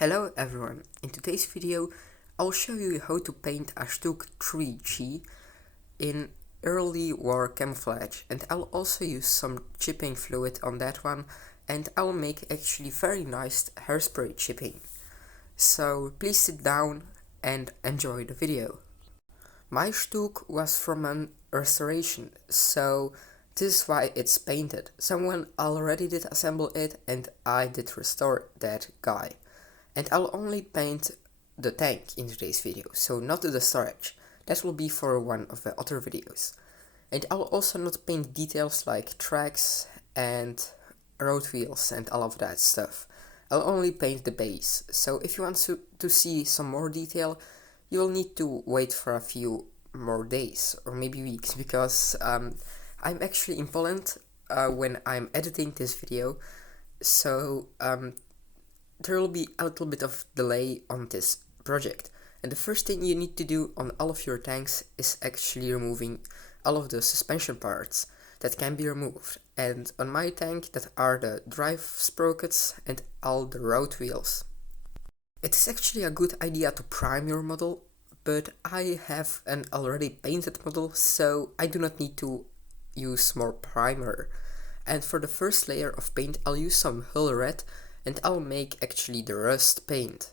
Hello everyone, in today's video I'll show you how to paint a Stug 3G in early war camouflage, and I'll also use some chipping fluid on that one, and I'll make actually very nice hairspray chipping. So please sit down and enjoy the video. My Stug was from an restoration, so this is why it's painted. Someone already did assemble it and I did restore that guy. And I'll only paint the tank in today's video, so not the storage. That will be for one of the other videos. And I'll also not paint details like tracks and road wheels and all of that stuff. I'll only paint the base, so if you want to see some more detail, you'll need to wait for a few more days or maybe weeks, because I'm actually in Poland when I'm editing this video, so there will be a little bit of delay on this project. And the first thing you need to do on all of your tanks is actually removing all of the suspension parts that can be removed. And on my tank, that are the drive sprockets and all the road wheels. It is actually a good idea to prime your model, but I have an already painted model, so I do not need to use more primer. And for the first layer of paint, I'll use some hull red, and I'll make actually the rust paint.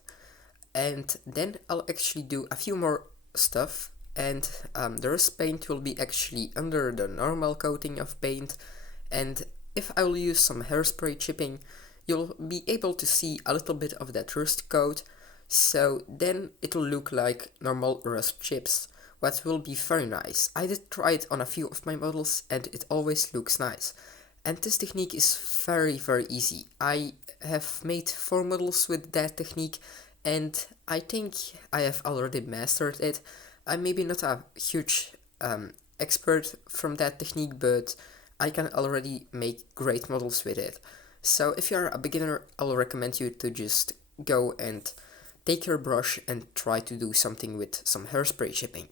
And then I'll actually do a few more stuff, and the rust paint will be actually under the normal coating of paint, and if I will use some hairspray chipping, you'll be able to see a little bit of that rust coat, so then it will look like normal rust chips, what will be very nice. I did try it on a few of my models and it always looks nice. And this technique is very easy. I have made 4 models with that technique, and I think I have already mastered it. I'm maybe not a huge expert from that technique, but I can already make great models with it. So if you're a beginner, I'll recommend you to just go and take your brush and try to do something with some hairspray chipping.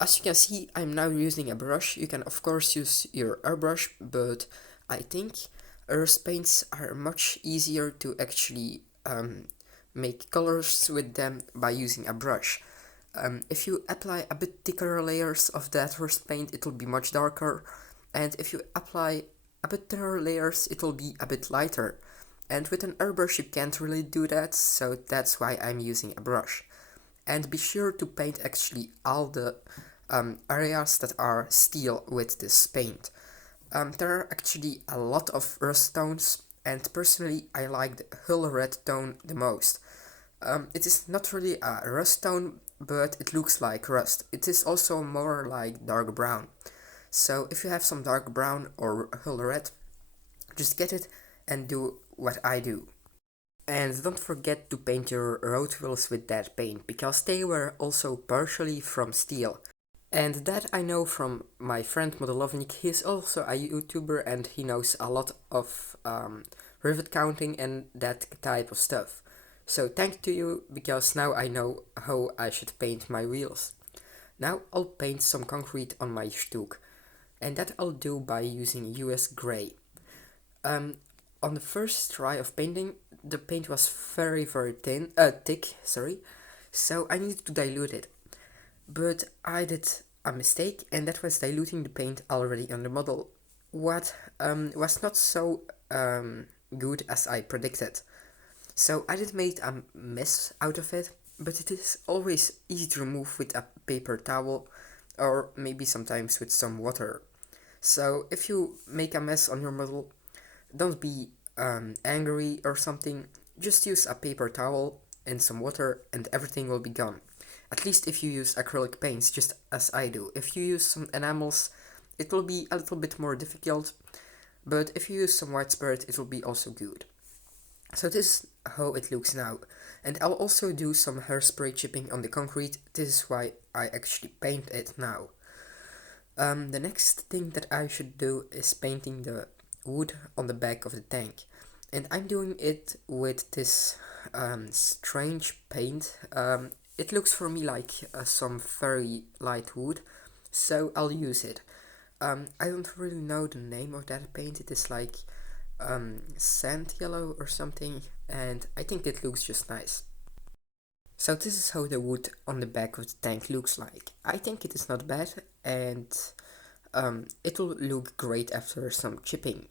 As you can see, I'm now using a brush. You can of course use your airbrush, but I think rust paints are much easier to actually make colors with them by using a brush. If you apply a bit thicker layers of that rust paint, it will be much darker, and if you apply a bit thinner layers, it will be a bit lighter. And with an airbrush you can't really do that, so that's why I'm using a brush. And be sure to paint actually all the areas that are steel with this paint. There are actually a lot of rust tones, and personally I like the hull red tone the most. It is not really a rust tone, but it looks like rust. It is also more like dark brown. So if you have some dark brown or hull red, just get it and do what I do. And don't forget to paint your road wheels with that paint, because they were also partially from steel. And that I know from my friend Modelovnik. He is also a YouTuber and he knows a lot of rivet counting and that type of stuff. So thank to you, because now I know how I should paint my wheels. Now I'll paint some concrete on my Stug, and that I'll do by using US Gray. On the first try of painting, the paint was very thick, so I needed to dilute it. But I did a mistake, and that was diluting the paint already on the model, what was not so good as I predicted. So I did make a mess out of it, but it is always easy to remove with a paper towel, or maybe sometimes with some water. So if you make a mess on your model, don't be angry or something, just use a paper towel and some water and everything will be gone. At least if you use acrylic paints, just as I do. If you use some enamels, it will be a little bit more difficult, but if you use some white spirit, it will be also good. So this is how it looks now, and I'll also do some hairspray chipping on the concrete. This is why I actually paint it now. The next thing that I should do is painting the wood on the back of the tank, and I'm doing it with this strange paint. It looks for me like some very light wood, so I'll use it. I don't really know the name of that paint. It is like sand yellow or something, and I think it looks just nice. So this is how the wood on the back of the tank looks like. I think it is not bad, and it will look great after some chipping.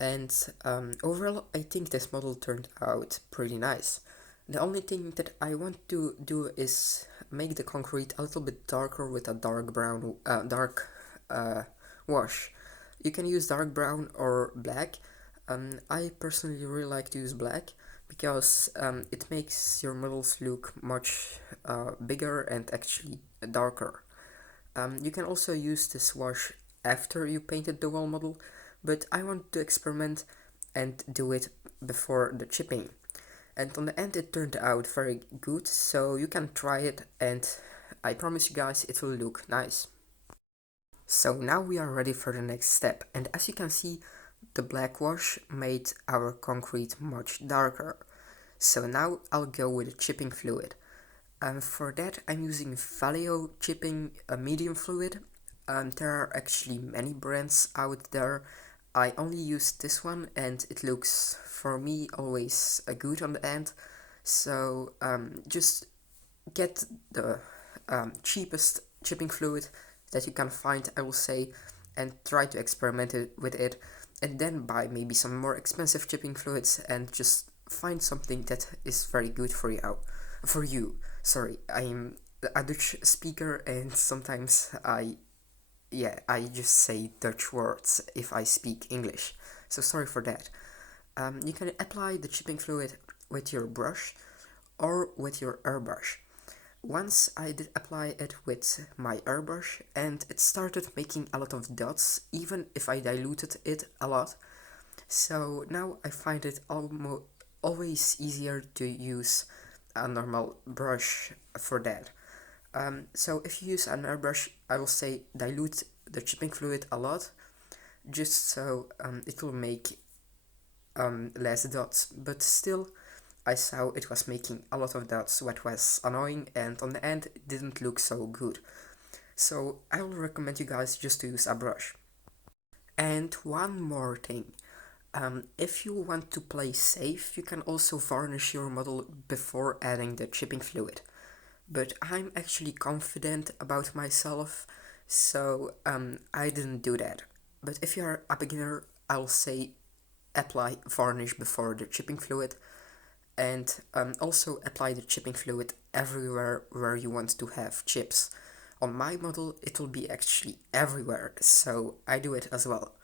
And overall, I think this model turned out pretty nice. The only thing that I want to do is make the concrete a little bit darker with a dark brown, dark wash. You can use dark brown or black. I personally really like to use black because it makes your models look much bigger and actually darker. You can also use this wash after you painted the wall model, but I want to experiment and do it before the chipping. And on the end it turned out very good, so you can try it and I promise you guys it will look nice. So now we are ready for the next step, and as you can see, the black wash made our concrete much darker. So now I'll go with the chipping fluid. For that I'm using Vallejo chipping medium fluid. There are actually many brands out there. I only use this one and it looks for me always good on the end. So just get the cheapest chipping fluid that you can find, I will say, and try to experiment with it, and then buy maybe some more expensive chipping fluids and just find something that is very good for you. Sorry, I'm a Dutch speaker and sometimes I just say Dutch words if I speak English, so sorry for that. You can apply the chipping fluid with your brush or with your airbrush. Once I did apply it with my airbrush and it started making a lot of dots, even if I diluted it a lot. So now I find it always easier to use a normal brush for that. So if you use an airbrush, I will say dilute the chipping fluid a lot, just so it will make less dots, but still I saw it was making a lot of dots, what was annoying, and on the end it didn't look so good. So I will recommend you guys just to use a brush. And one more thing, if you want to play safe, you can also varnish your model before adding the chipping fluid. But I'm actually confident about myself, so I didn't do that. But if you are a beginner, I'll say apply varnish before the chipping fluid, and also apply the chipping fluid everywhere where you want to have chips. On my model it will be actually everywhere, so I do it as well.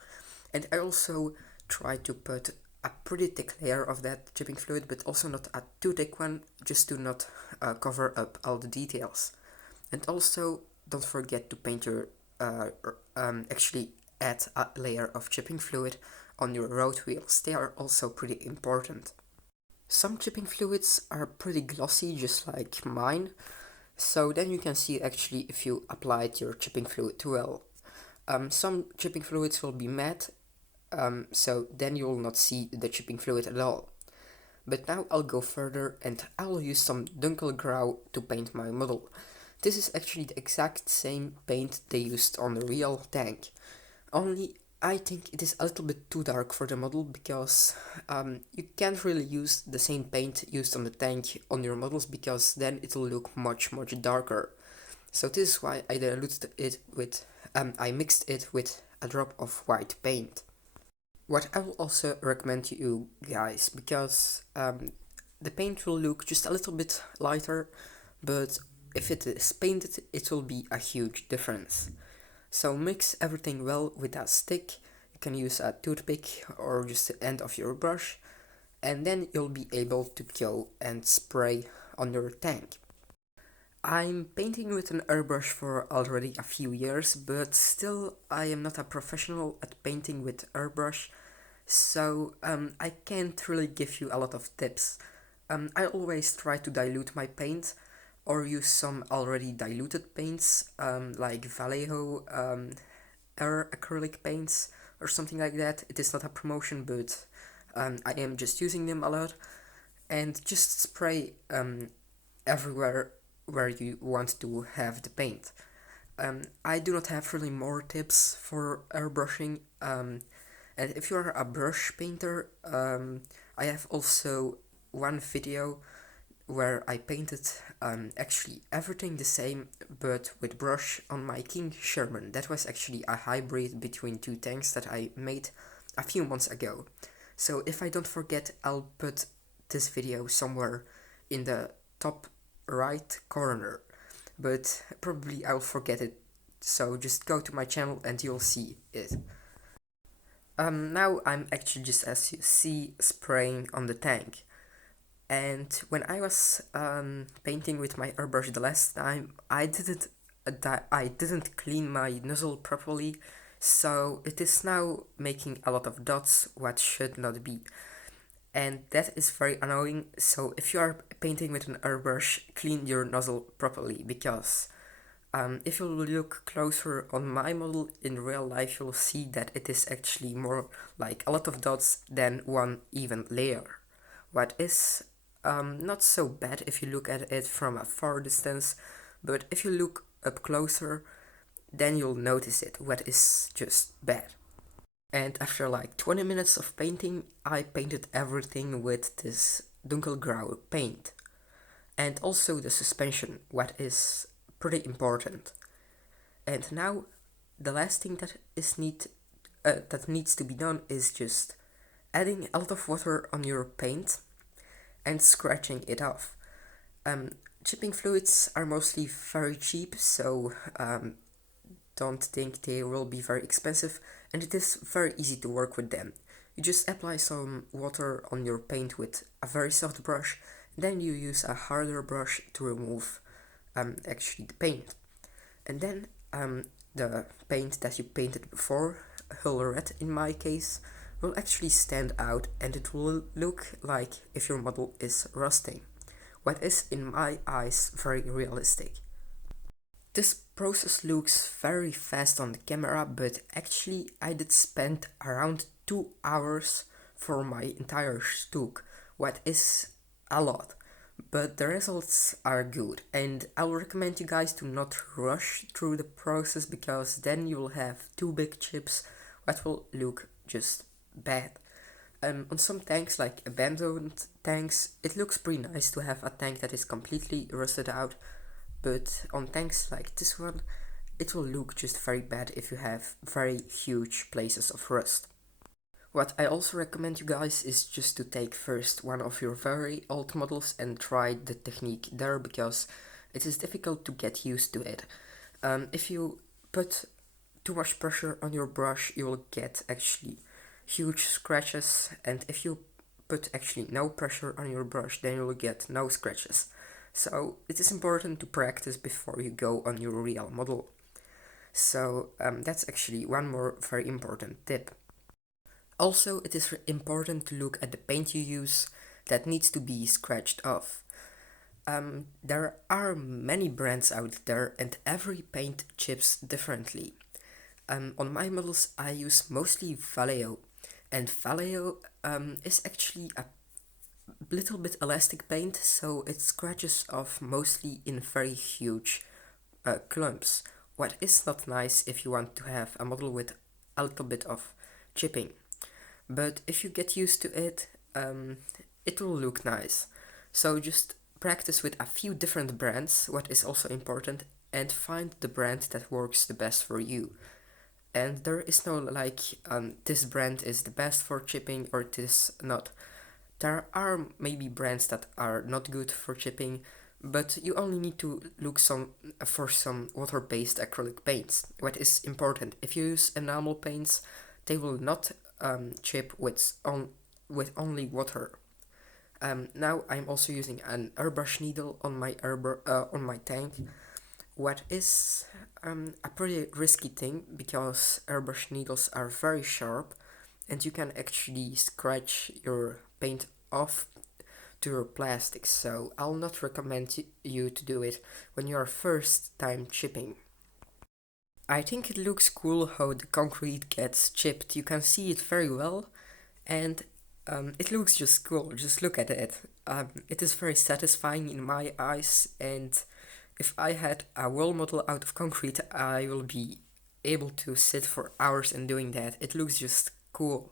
And I also try to put a pretty thick layer of that chipping fluid, but also not a too thick one, just to not cover up all the details. And also don't forget to paint your actually add a layer of chipping fluid on your road wheels. They are also pretty important. Some chipping fluids are pretty glossy, just like mine, so then you can see actually if you applied your chipping fluid well. Some chipping fluids will be matte, so then you will not see the chipping fluid at all. But now I'll go further and I'll use some dunkelgrau to paint my model. This is actually the exact same paint they used on the real tank, only I think it is a little bit too dark for the model because you can't really use the same paint used on the tank on your models because then it will look much darker. So this is why I diluted it with, I mixed it with a drop of white paint. What I will also recommend to you guys, because the paint will look just a little bit lighter, but if it is painted it will be a huge difference. So mix everything well with a stick. You can use a toothpick or just the end of your brush, and then you'll be able to go and spray on your tank. I'm painting with an airbrush for already a few years, but still I am not a professional at painting with airbrush, so I can't really give you a lot of tips. I always try to dilute my paint or use some already diluted paints, like Vallejo air acrylic paints or something like that. It is not a promotion, but I am just using them a lot, and just spray everywhere where you want to have the paint. I do not have really more tips for airbrushing, and And if you're a brush painter, I have also one video where I painted actually everything the same but with brush on my King Sherman. That was actually a hybrid between two tanks that I made a few months ago. So if I don't forget, I'll put this video somewhere in the top right corner, but probably I'll forget it, so just go to my channel and you'll see it. Now I'm actually just, as you see, spraying on the tank. And when I was painting with my airbrush the last time, I didn't clean my nozzle properly, so it is now making a lot of dots what should not be. And that is very annoying, so if you are painting with an airbrush, clean your nozzle properly, because if you look closer on my model in real life, you'll see that it is actually more like a lot of dots than one even layer. What is not so bad if you look at it from a far distance, but if you look up closer, then you'll notice it, what is just bad. And after like 20 minutes of painting, I painted everything with this dunkelgrau paint. And also the suspension, what is pretty important. And now the last thing that needs to be done is just adding a lot of water on your paint and scratching it off. Chipping fluids are mostly very cheap, so don't think they will be very expensive, and it is very easy to work with them. You just apply some water on your paint with a very soft brush, then you use a harder brush to remove actually the paint. And then the paint that you painted before, hull red in my case, will actually stand out, and it will look like if your model is rusting, what is in my eyes very realistic. This process looks very fast on the camera, but actually I did spend around 2 hours for my entire Stug, what is a lot. But the results are good, and I'll recommend you guys to not rush through the process, because then you will have too big chips that will look just bad. On some tanks, like abandoned tanks, it looks pretty nice to have a tank that is completely rusted out, but on tanks like this one, it will look just very bad if you have very huge places of rust. What I also recommend you guys is just to take first one of your very old models and try the technique there, because it is difficult to get used to it. If you put too much pressure on your brush, you will get actually huge scratches, and if you put actually no pressure on your brush, then you will get no scratches. So it is important to practice before you go on your real model. So that's actually one more very important tip. Also, it is important to look at the paint you use that needs to be scratched off. There are many brands out there, and every paint chips differently. On my models I use mostly Vallejo, and Vallejo is actually a little bit elastic paint, so it scratches off mostly in very huge clumps, what is not nice if you want to have a model with a little bit of chipping. But if you get used to it, it will look nice. So just practice with a few different brands, what is also important, and find the brand that works the best for you. And there is no like, this brand is the best for chipping or this not. There are maybe brands that are not good for chipping, but you only need to look for some water-based acrylic paints. What is important, if you use enamel paints, they will not chip with only water. Now I'm also using an airbrush needle on my tank, what is a pretty risky thing, because airbrush needles are very sharp and you can actually scratch your paint off to your plastics, so I'll not recommend you to do it when you are first time chipping. I think it looks cool how the concrete gets chipped. You can see it very well, and it looks just cool. Just look at it. It is very satisfying in my eyes, and if I had a wall model out of concrete, I will be able to sit for hours and doing that. It looks just cool. cool.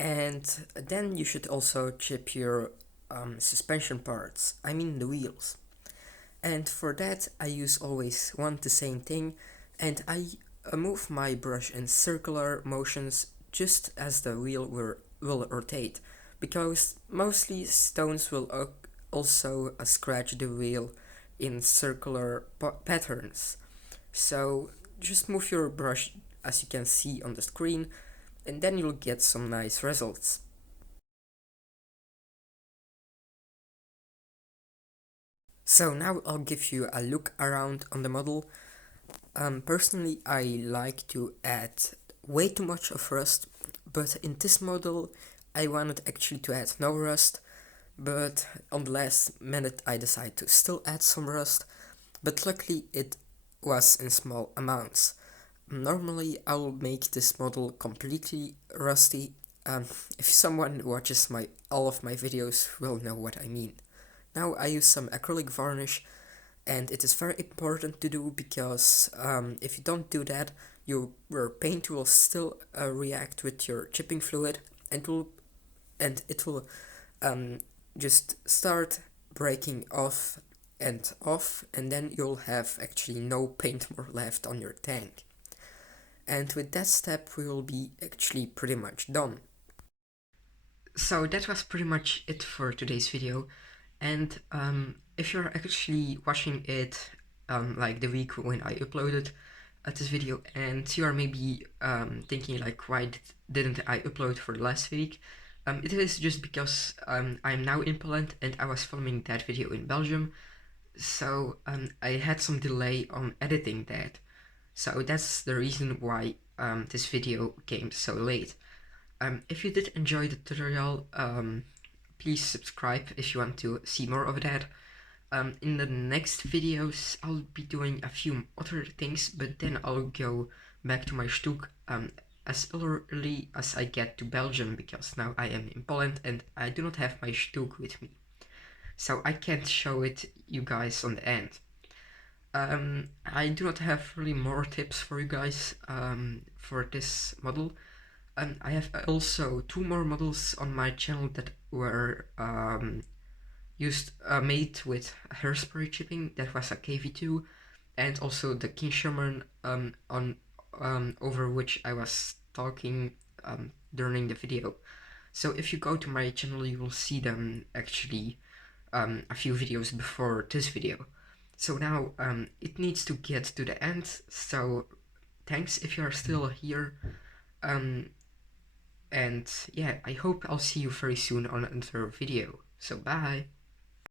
And then you should also chip your suspension parts, I mean the wheels. And for that I use always the same thing, and I move my brush in circular motions just as the wheel will rotate, because mostly stones will also scratch the wheel in circular patterns. So just move your brush as you can see on the screen, and then you'll get some nice results. So now I'll give you a look around on the model. Personally, I like to add way too much of rust, but in this model I wanted actually to add no rust, but on the last minute I decided to still add some rust, but luckily it was in small amounts. Normally I'll make this model completely rusty. If someone watches all of my videos will know what I mean. Now I use some acrylic varnish, and it is very important to do because if you don't do that, your paint will still react with your chipping fluid, and it will just start breaking off, and then you'll have actually no paint more left on your tank. And with that step we will be actually pretty much done. So that was pretty much it for today's video, and if you're actually watching it like the week when I uploaded, this video, and you are maybe thinking like, why didn't I upload for last week? It is just because I'm now in Poland and I was filming that video in Belgium, so I had some delay on editing that. So that's the reason why this video came so late. If you did enjoy the tutorial, please subscribe if you want to see more of that. In the next videos I'll be doing a few other things, but then I'll go back to my Stug as early as I get to Belgium, because now I am in Poland and I do not have my Stug with me. So I can't show it you guys on the end. I do not have really more tips for you guys for this model. I have also 2 more models on my channel that were made with hairspray chipping. That was a KV2, and also the King Sherman over which I was talking during the video. So if you go to my channel, you will see them actually a few videos before this video. So now it needs to get to the end, so thanks if you are still here. And yeah, I hope I'll see you very soon on another video. So bye!